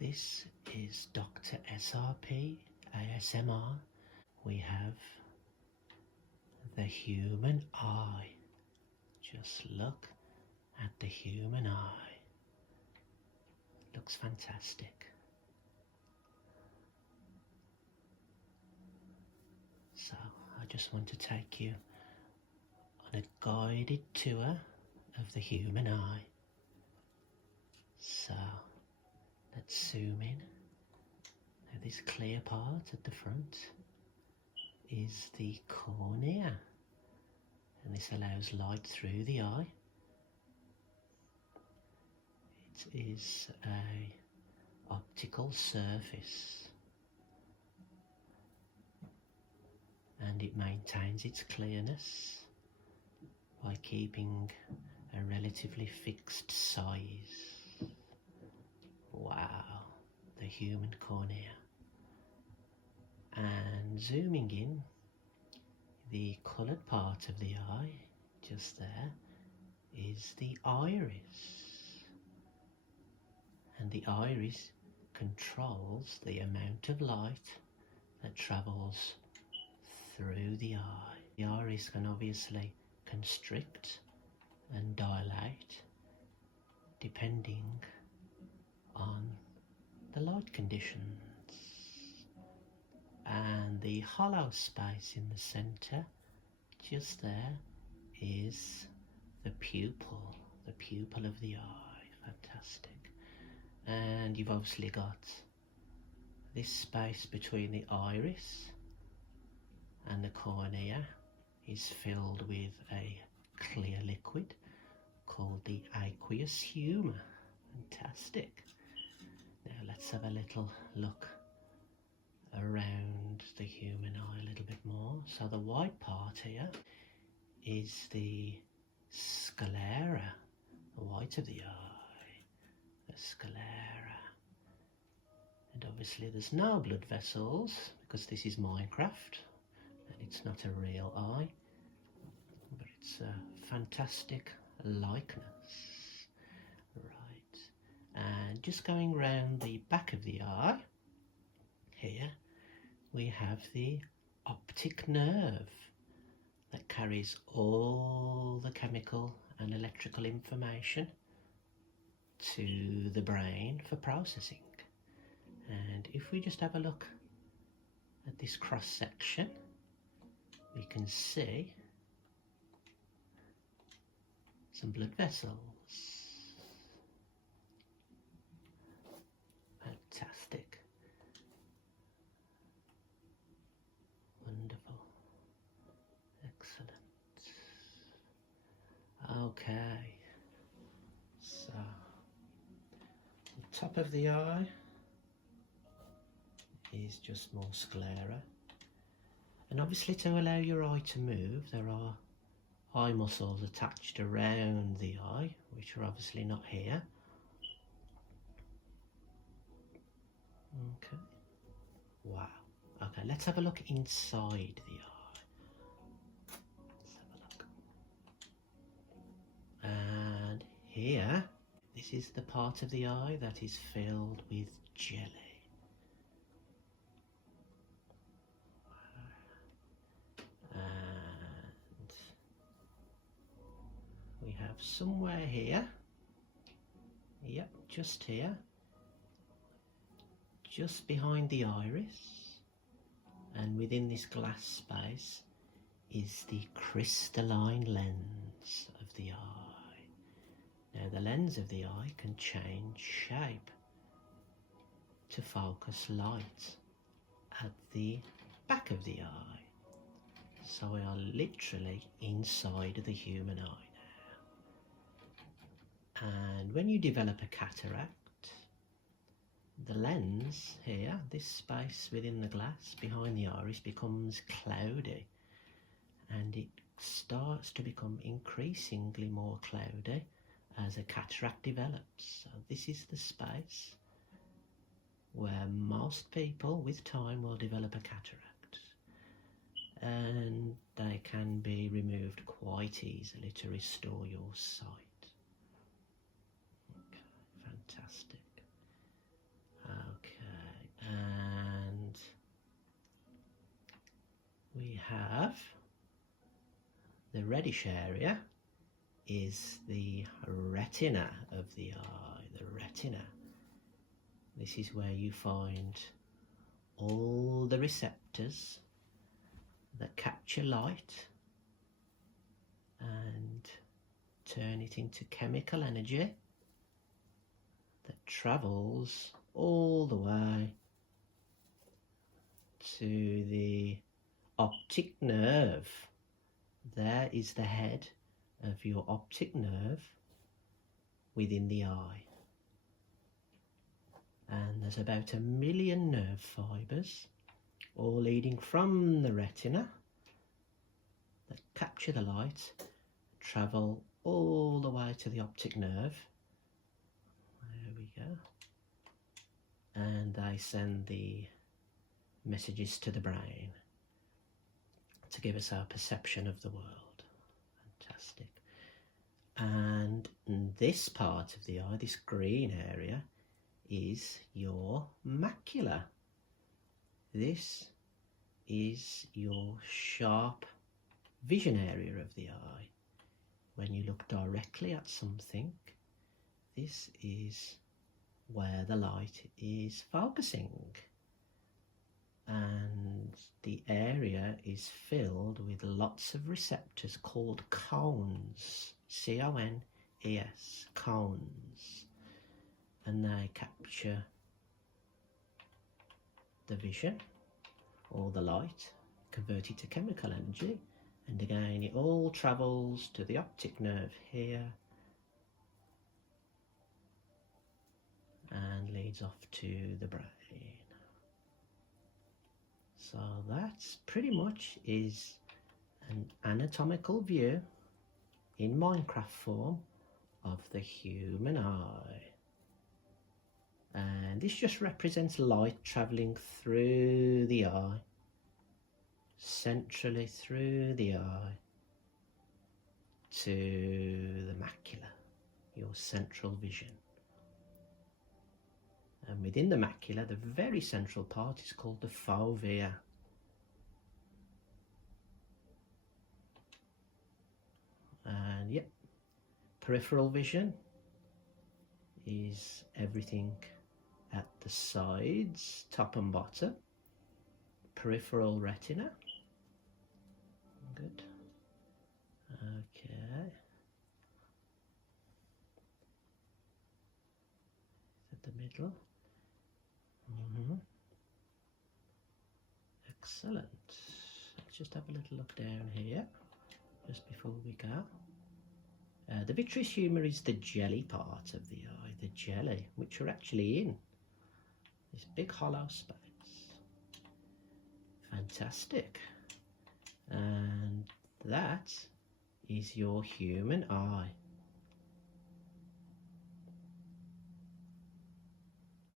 This is Dr. SRP ASMR. We have the human eye. Just look at the human eye. Looks fantastic. So I just want to take you on a guided tour of the human eye. So let's zoom in. Now this clear part at the front is the cornea, and this allows light through the eye. It is a optical surface, and it maintains its clearness by keeping a relatively fixed size. Wow, the human cornea. And zooming in, the coloured part of the eye, just there, is the iris. And the iris controls the amount of light that travels through the eye. The iris can obviously constrict and dilate depending on the light conditions. And the hollow space in the centre, just there, is the pupil of the eye. Fantastic. And you've obviously got this space between the iris and the cornea is filled with a clear liquid called the aqueous humor. Fantastic. Now let's have a little look around the human eye a little bit more. So the white part here is the sclera, the white of the eye, the sclera. And obviously there's no blood vessels because this is Minecraft and it's not a real eye, but it's a fantastic likeness. Right, and just going round the back of the eye, here we have the optic nerve that carries all the chemical and electrical information to the brain for processing. And if we just have a look at this cross section, we can see some blood vessels. Fantastic. Wonderful. Excellent. Okay. So, the top of the eye is just more sclera. And obviously to allow your eye to move, there are eye muscles attached around the eye, which are obviously not here. Okay. Wow. Okay, let's have a look inside the eye. Let's have a look. And here, this is the part of the eye that is filled with jelly. And we have somewhere here, yep, just here, just behind the iris, and within this glass space is the crystalline lens of the eye. Now the lens of the eye can change shape to focus light at the back of the eye. So we are literally inside the human eye now. And when you develop a cataract, the lens here, this space within the glass behind the iris, becomes cloudy, and it starts to become increasingly more cloudy as a cataract develops. So this is the space where most people with time will develop a cataract, and they can be removed quite easily to restore your sight. Okay, fantastic. have the reddish area is the retina of the eye, the retina. This is where you find all the receptors that capture light and turn it into chemical energy that travels all the way to the optic nerve. There is the head of your optic nerve within the eye. And there's about 1 million nerve fibres, all leading from the retina that capture the light, travel all the way to the optic nerve. There we go. And they send the messages to the brain to give us our perception of the world. Fantastic. And this part of the eye, this green area, is your macula. This is your sharp vision area of the eye. When you look directly at something, this is where the light is focusing. And the area is filled with lots of receptors called cones, C-O-N-E-S, cones. And they capture the vision or the light, convert it to chemical energy, and again it all travels to the optic nerve here and leads off to the brain. So that's pretty much is an anatomical view in Minecraft form of the human eye. And this just represents light travelling through the eye, centrally through the eye to the macula, your central vision. And within the macula, the very central part is called the fovea. And yep, peripheral vision is everything at the sides, top and bottom. Peripheral retina. Good. Okay. At the middle. Excellent. Let's just have a little look down here just before we go. The vitreous humor is the jelly part of the eye, the jelly, which we're actually in this big hollow space. Fantastic. And that is your human eye.